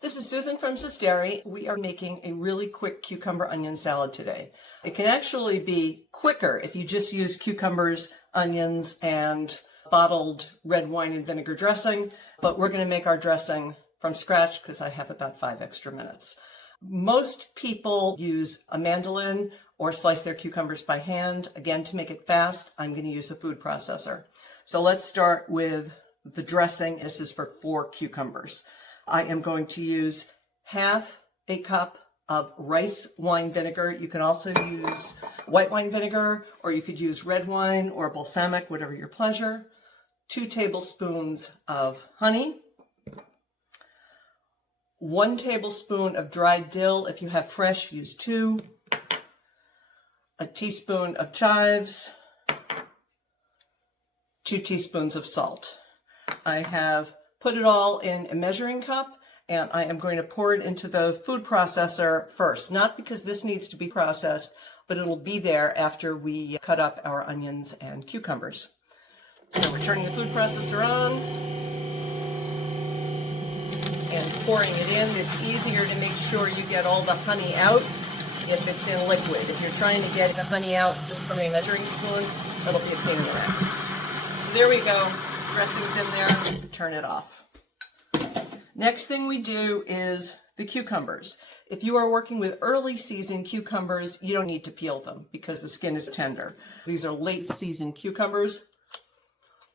This is Susan from Sisteri. We are making a really quick cucumber onion salad today. It can actually be quicker if you just use cucumbers, onions, and bottled red wine and vinegar dressing, but we're going to make our dressing from scratch because I have about 5 extra minutes. Most people use a mandolin or slice their cucumbers by hand. Again, to make it fast, I'm going to use the food processor. So let's start with the dressing. This is for 4 cucumbers. I am going to use half a cup of rice wine vinegar. You can also use white wine vinegar, or you could use red wine or balsamic, whatever your pleasure. 2 tablespoons of honey. 1 tablespoon of dried dill. If you have fresh, use 2. A teaspoon of chives. 2 teaspoons of salt. I have put it all in a measuring cup, and I am going to pour it into the food processor first. Not because this needs to be processed, but it'll be there after we cut up our onions and cucumbers. So we're turning the food processor on and pouring it in. It's easier to make sure you get all the honey out if it's in liquid. If you're trying to get the honey out just from a measuring spoon, that'll be a pain in the neck. So there we go. Dressing's in there, turn it off. Next thing we do is the cucumbers. If you are working with early season cucumbers, you don't need to peel them because the skin is tender. These are late season cucumbers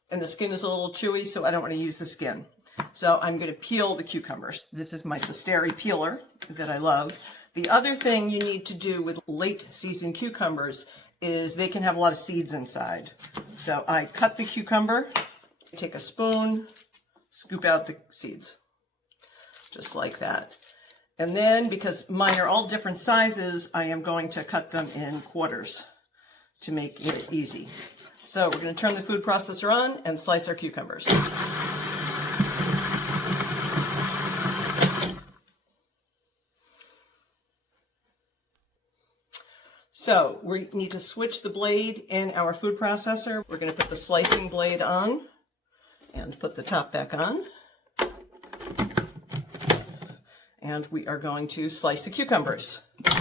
and the skin is a little chewy, so I don't want to use the skin. So I'm going to peel the cucumbers. This is my Sisteri peeler that I love. The other thing you need to do with late season cucumbers is they can have a lot of seeds inside. So I cut the cucumber. Take a spoon, scoop out the seeds, just like that. And then, because mine are all different sizes, I am going to cut them in quarters to make it easy. So we're going to turn the food processor on and slice our cucumbers. So we need to switch the blade in our food processor. We're going to put the slicing blade on and put the top back on. And we are going to slice the cucumbers. You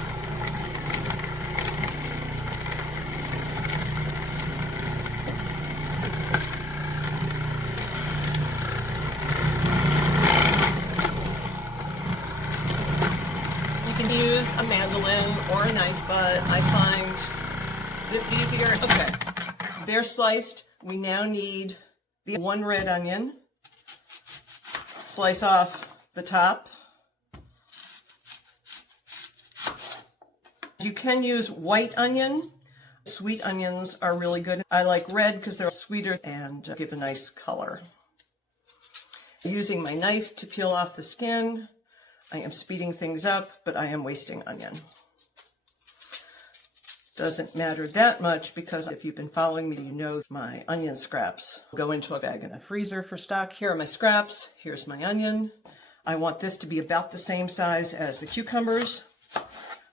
can use a mandolin or a knife, but I find this easier. Okay, they're sliced. We now need the 1 red onion, slice off the top. You can use white onion. Sweet onions are really good. I like red because they're sweeter and give a nice color. Using my knife to peel off the skin. I am speeding things up, but I am wasting onion. Doesn't matter that much because if you've been following me, you know my onion scraps go into a bag in a freezer for stock. Here are my scraps. Here's my onion. I want this to be about the same size as the cucumbers.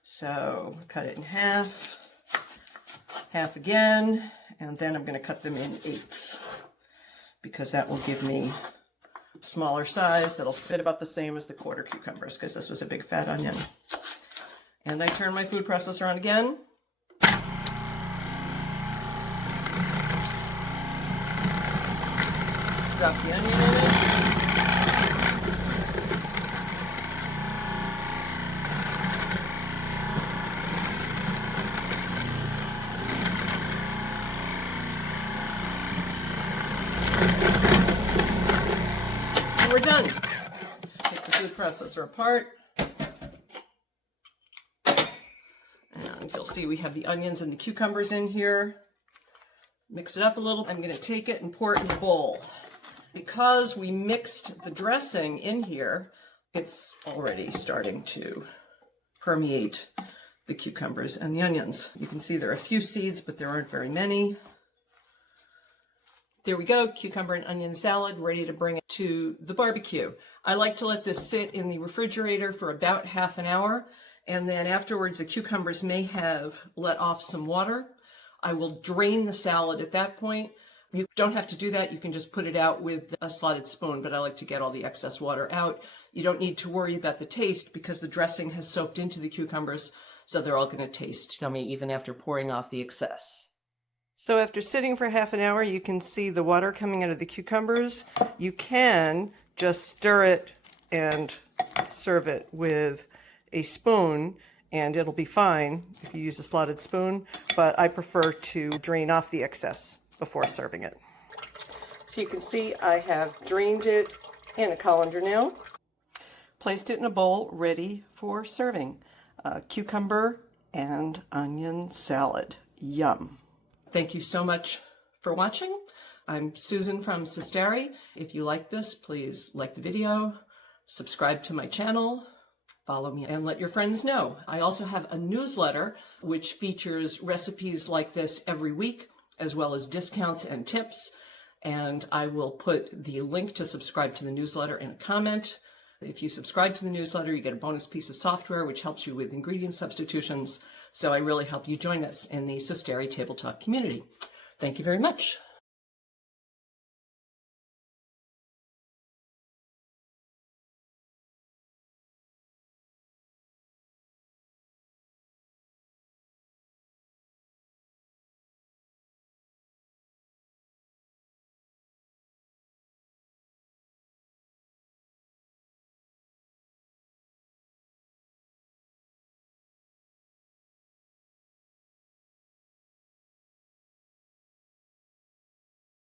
So cut it in half, half again, and then I'm going to cut them in 8ths because that will give me a smaller size that'll fit about the same as the quarter cucumbers because this was a big fat onion. And I turn my food processor on again. Drop the onion in it. And we're done. Take the food processor apart. And you'll see we have the onions and the cucumbers in here. Mix it up a little. I'm going to take it and pour it in a bowl. Because we mixed the dressing in here, it's already starting to permeate the cucumbers and the onions. You can see there are a few seeds, but there aren't very many. There we go, cucumber and onion salad, ready to bring it to the barbecue. I like to let this sit in the refrigerator for about half an hour, and then afterwards the cucumbers may have let off some water. I will drain the salad at that point. You don't have to do that. You can just put it out with a slotted spoon, but I like to get all the excess water out. You don't need to worry about the taste because the dressing has soaked into the cucumbers, so they're all going to taste yummy even after pouring off the excess. So after sitting for half an hour, you can see the water coming out of the cucumbers. You can just stir it and serve it with a spoon, and it'll be fine if you use a slotted spoon, but I prefer to drain off the excess before serving it. So you can see I have drained it in a colander now, placed it in a bowl ready for serving. Cucumber and onion salad. Yum. Thank you so much for watching. I'm Susan from Sisteri. If you like this, please like the video, subscribe to my channel, follow me, and let your friends know. I also have a newsletter which features recipes like this every week, as well as discounts and tips. And I will put the link to subscribe to the newsletter in a comment. If you subscribe to the newsletter, you get a bonus piece of software which helps you with ingredient substitutions. So I really hope you join us in the Sisteri tabletop community. Thank you very much.